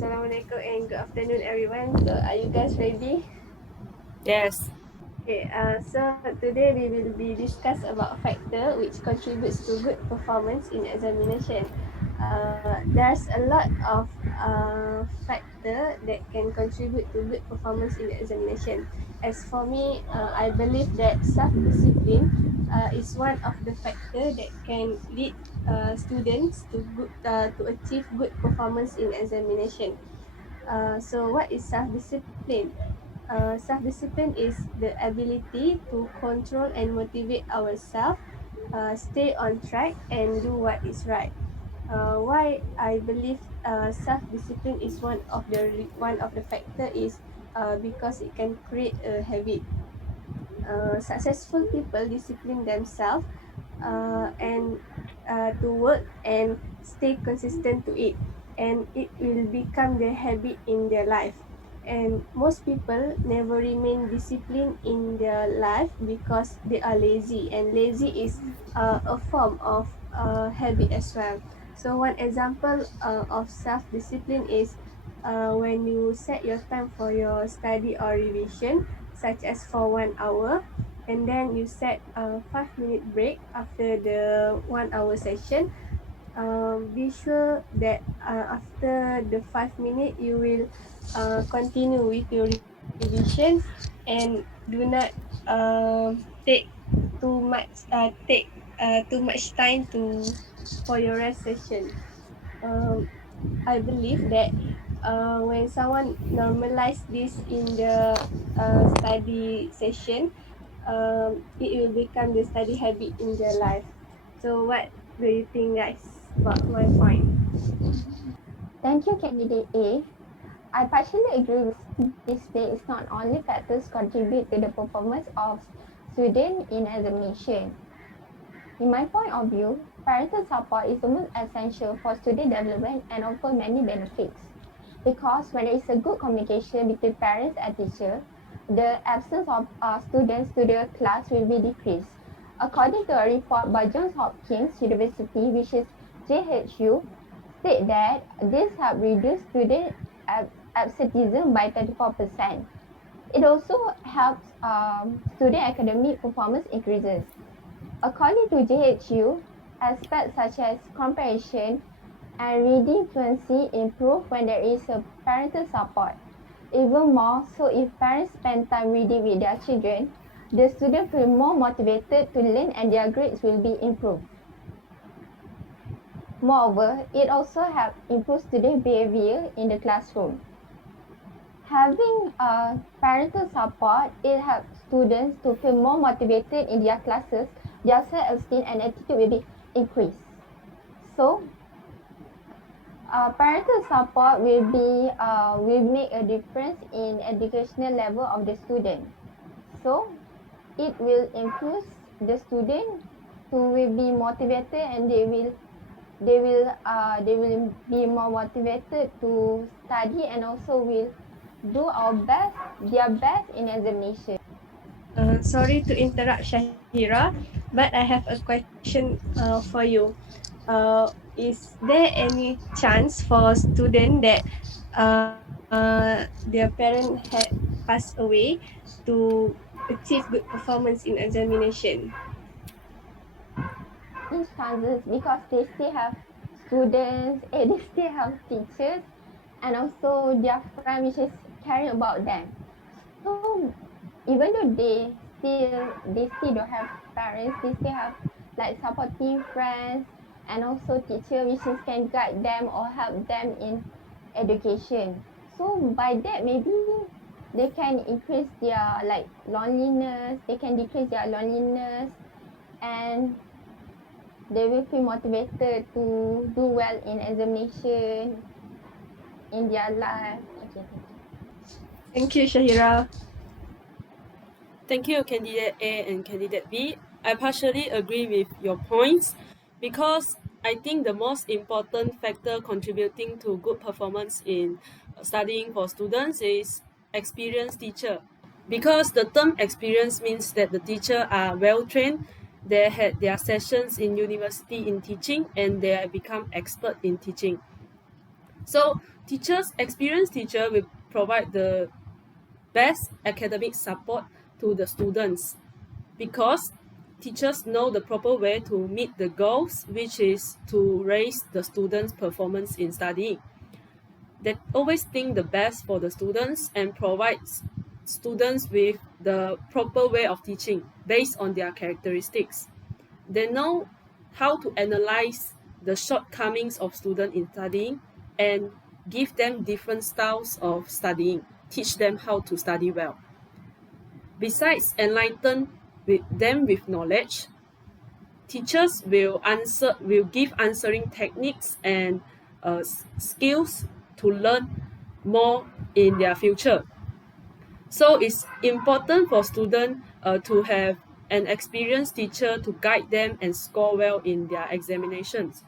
Assalamualaikum and good afternoon everyone. So are you guys ready? Yes. Okay, so today we will be discuss about factor which contributes to good performance in examination. There's a lot of factor that can contribute to good performance in the examination. As for me, I believe that self-discipline is one of the factor that can lead students to achieve good performance in examination. So what is self-discipline? Self-discipline is the ability to control and motivate ourselves, stay on track, and do what is right. Why I believe self-discipline is one of the factor is because it can create a habit. Successful people discipline themselves and to work and stay consistent to it, and it will become their habit in their life. And most people never remain disciplined in their life because they are lazy, and lazy is a form of habit as well. So one example of self-discipline is when you set your time for your study or revision, such as for 1 hour, and then you set a 5 minute break after the 1 hour session. Be sure that after the 5 minute you will continue with your revision, and do not take too much time to for your rest session. um, I believe that when someone normalize this in the study session, it will become the study habit in their life. So what do you think, guys, about my point? Thank you, candidate A. I partially agree with display is not only factors contribute to the performance of student in examination. In my point of view, parental support is the most essential for student development and offer many benefits. Because when there is a good communication between parents and teacher, the absence of students to the class will be decreased. According to a report by Johns Hopkins University, which is JHU, state that this helped reduce student absenteeism by 34%. It also helps student academic performance increases. According to JHU, aspects such as comprehension and reading fluency improve when there is a parental support. Even more so if parents spend time reading with their children, the students feel more motivated to learn and their grades will be improved. Moreover, it also helps improve student behavior in the classroom. Having parental support, it helps students to feel more motivated in their classes. Their self-esteem and attitude will be increased. So, parental support will make a difference in educational level of the student. So, it will influence the student who will be motivated and they will be more motivated to study and also will do their best in examination. Sorry to interrupt, Syahira, but I have a question for you. Is there any chance for student that their parent had passed away to achieve good performance in examination? In chances because they still have students, they still have teachers, and also their friend which is caring about them. So even though they still don't have parents, they still have like supporting friends and also teacher which is can guide them or help them in education. So by that maybe they can increase their like loneliness, they can decrease their loneliness, and they will feel motivated to do well in examination in their life. Okay, thank you. Thank you, Syahira. Thank you, candidate A and candidate B. I partially agree with your points because I think the most important factor contributing to good performance in studying for students is experienced teacher. Because the term experience means that the teacher are well trained, they had their sessions in university in teaching, and they have become expert in teaching. So experienced teacher will provide the best academic support to the students because teachers know the proper way to meet the goals, which is to raise the students' performance in studying. They always think the best for the students and provides students with the proper way of teaching based on their characteristics. They know how to analyze the shortcomings of students in studying and give them different styles of studying, teach them how to study well. Besides enlighten them with knowledge, teachers will give answering techniques and skills to learn more in their future. So it's important for students to have an experienced teacher to guide them and score well in their examinations.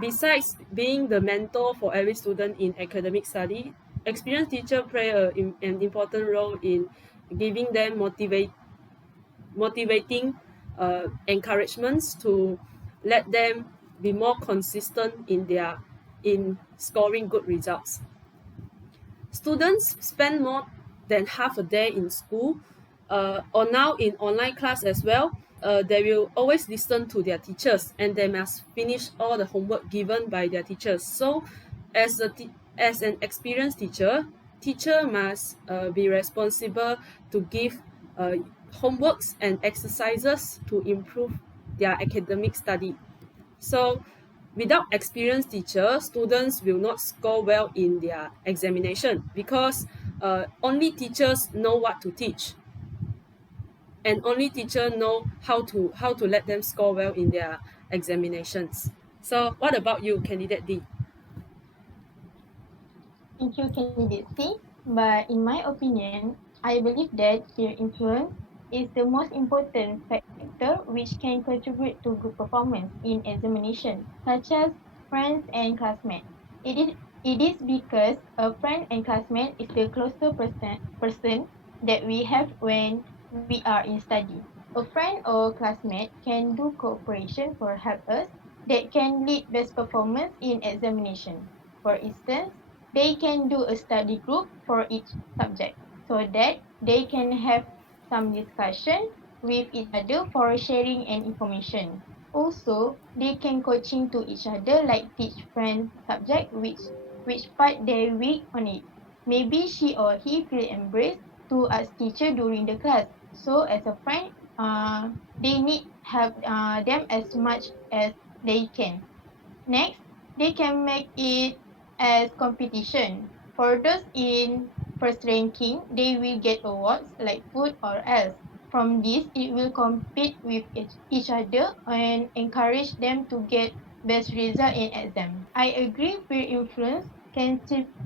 Besides being the mentor for every student in academic study, experienced teacher play an important role in giving them motivating encouragements to let them be more consistent in scoring good results. Students spend more than half a day in school, or now in online class as well. They will always listen to their teachers, and they must finish all the homework given by their teachers. So, as an experienced teacher must be responsible to give uh, homeworks and exercises to improve their academic study. So, without experienced teacher, students will not score well in their examination because only teachers know what to teach, and only teacher know how to let them score well in their examinations. So, what about you, candidate D? Thank you, candidate C. But in my opinion, I believe that peer influence is the most important factor which can contribute to good performance in examination, such as friends and classmates. It is because a friend and classmate is the closer person that we have when we are in study. A friend or classmate can do cooperation for help us that can lead best performance in examination. For instance, they can do a study group for each subject so that they can have some discussion with each other for sharing and information. Also, they can coaching to each other like teach friend subject which part they weak on it. Maybe she or he feel embraced to ask teacher during the class. So as a friend, they need help them as much as they can. Next, they can make it as competition. For those in first ranking, they will get awards like food or else. From this, it will compete with each other and encourage them to get best result in exam. I agree peer influence can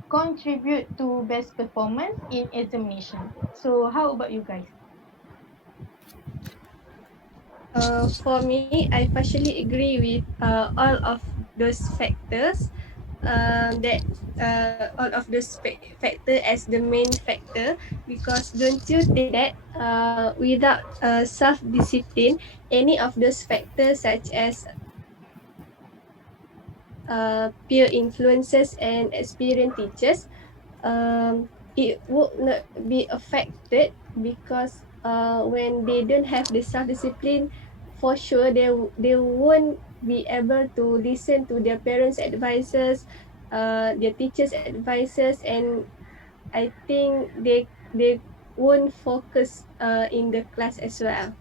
contribute to best performance in examination. So how about you guys? For me, I partially agree with all of those factors. That all of those factor as the main factor, because don't you think that without self discipline, any of those factors such as peer influences and experienced teachers, it would not be affected, because when they don't have the self-discipline, for sure they won't be able to listen to their parents' advices, their teachers' advices, and I think they won't focus in the class as well.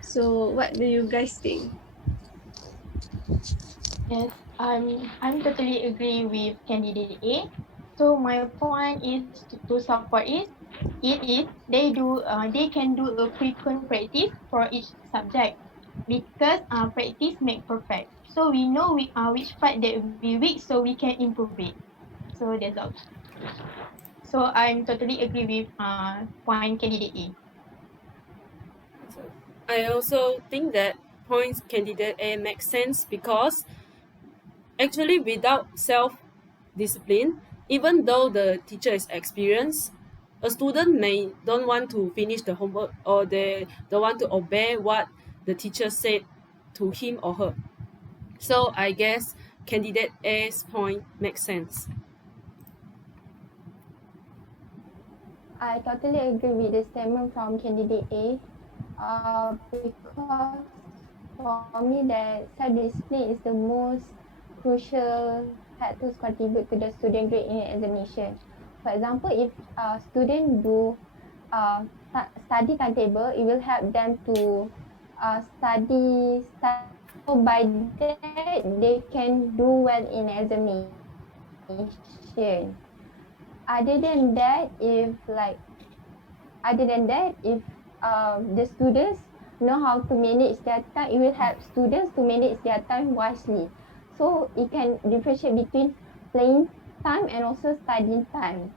So what do you guys think? Yes, I'm totally agree with candidate A. So my point is to support it is they can do a frequent practice for each subject, because practice make perfect. So we know which part that we weak, so we can improve it. So that's all. So I'm totally agree with point candidate A. I also think that points candidate A makes sense because actually without self discipline, even though the teacher is experienced, a student may don't want to finish the homework, or they don't want to obey what the teacher said to him or her. So I guess candidate A's point makes sense. I totally agree with the statement from candidate A. Because for me that self-discipline is the most crucial factors contribute to the student grade in examination. For example, if a student do study timetable, it will help them to study. So by that they can do well in examination. Other than that, if the students know how to manage their time, it will help students to manage their time wisely. So it can differentiate between playing time and also studying time.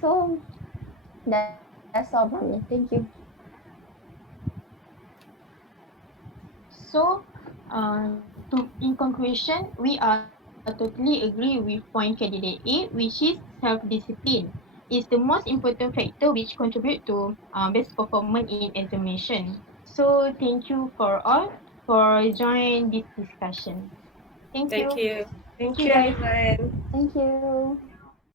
So that's all from me. Thank you. So, in conclusion, we are totally agree with point candidate A, which is self-discipline is the most important factor which contribute to best performance in examination. So, thank you for all for join this discussion. Thank Thank you. you. Thank you, everyone. Thank you.